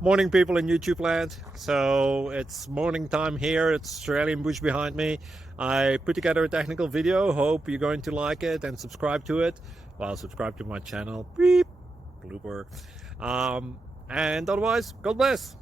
Morning, people in YouTube land. So it's morning time here. It's Australian bush behind me. I put together a technical video. Hope you're going to like it and subscribe to it. Well, subscribe to my channel. Beep, blooper. And otherwise, God bless.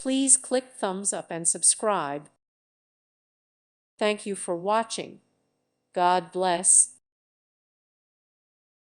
Please click thumbs up and subscribe. Thank you for watching. God bless.